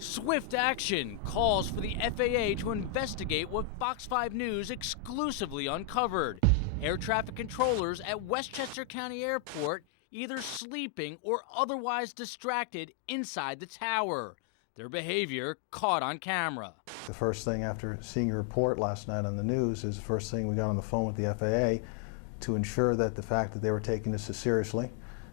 Swift action calls for the FAA to investigate what Fox 5 News exclusively uncovered. Air traffic controllers at Westchester County Airport either sleeping or otherwise distracted inside the tower. Their behavior caught on camera. The first thing after seeing a report last night on the news is the first thing we got on the phone with the FAA to ensure that the fact that they were taking this seriously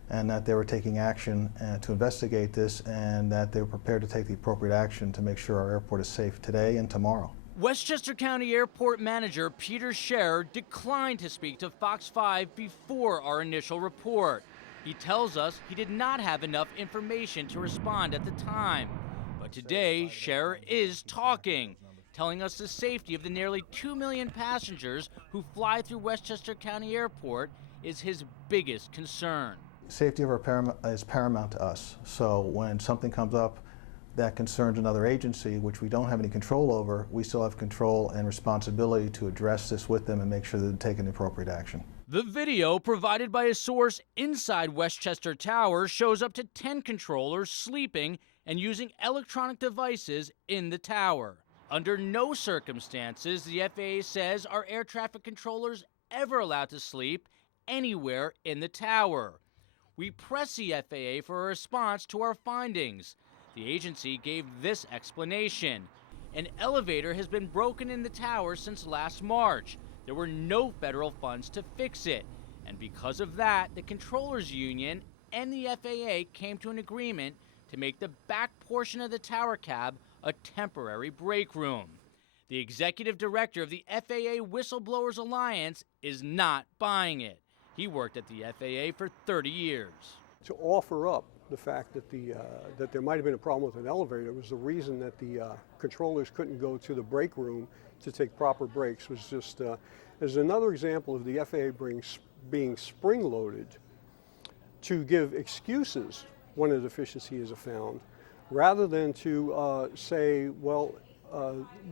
and that they were taking action to investigate this and that they were prepared to take the appropriate action to make sure our airport is safe today and tomorrow. Westchester County Airport Manager Peter Scherer declined to speak to Fox 5 before our initial report. He tells us he did not have enough information to respond at the time. But today, Scherer is talking, telling us the safety of the nearly 2 million passengers who fly through Westchester County Airport is his biggest concern. Safety of our is paramount to us. So when something comes up that concerns another agency, which we don't have any control over, we still have control and responsibility to address this with them and make sure that they're taking the appropriate action. The video provided by a source inside Westchester Tower shows up to 10 controllers sleeping and using electronic devices in the tower. Under no circumstances, the FAA says, are air traffic controllers ever allowed to sleep anywhere in the tower. We pressed the FAA for a response to our findings. The agency gave this explanation. An elevator has been broken in the tower since last March. There were no federal funds to fix it. And because of that, the Controllers Union and the FAA came to an agreement to make the back portion of the tower cab a temporary break room. The executive director of the FAA Whistleblowers Alliance is not buying it. He worked at the FAA for 30 years. To offer up the fact that that there might have been a problem with an elevator was the reason that the controllers couldn't go to the break room to take proper breaks was just as another example of the FAA being spring-loaded to give excuses when a deficiency is found, rather than to say, well,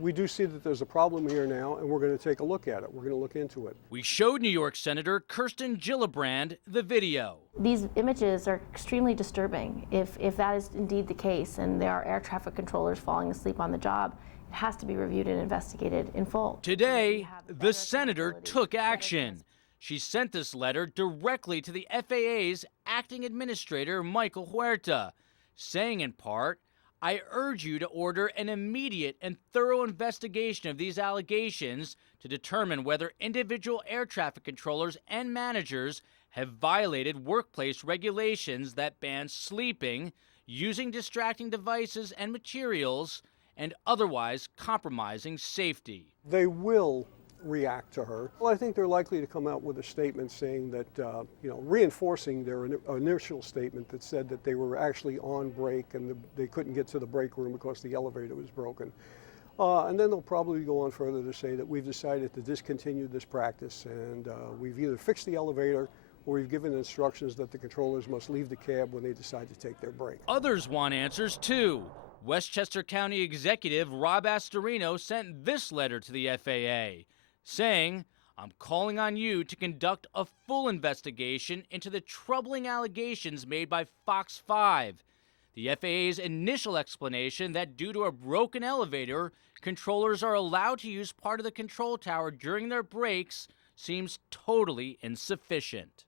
we do see that there's a problem here now, and we're going to take a look at it. We're going to look into it. We showed New York Senator Kirsten Gillibrand the video. These images are extremely disturbing. If that is indeed the case, and there are air traffic controllers falling asleep on the job, it has to be reviewed and investigated in full. Today, the senator took action. She sent this letter directly to the FAA's acting administrator, Michael Huerta, saying in part, I urge you to order an immediate and thorough investigation of these allegations to determine whether individual air traffic controllers and managers have violated workplace regulations that ban sleeping, using distracting devices and materials, and otherwise compromising safety. They will react to her. Well, I think they're likely to come out with a statement saying that, reinforcing their initial statement that said that they were actually on break and they couldn't get to the break room because the elevator was broken. And then they'll probably go on further to say that we've decided to discontinue this practice and we've either fixed the elevator or we've given instructions that the controllers must leave the cab when they decide to take their break. Others want answers too. Westchester County Executive Rob Astorino sent this letter to the FAA, saying, I'm calling on you to conduct a full investigation into the troubling allegations made by Fox 5. The FAA's initial explanation that due to a broken elevator, controllers are allowed to use part of the control tower during their breaks seems totally insufficient.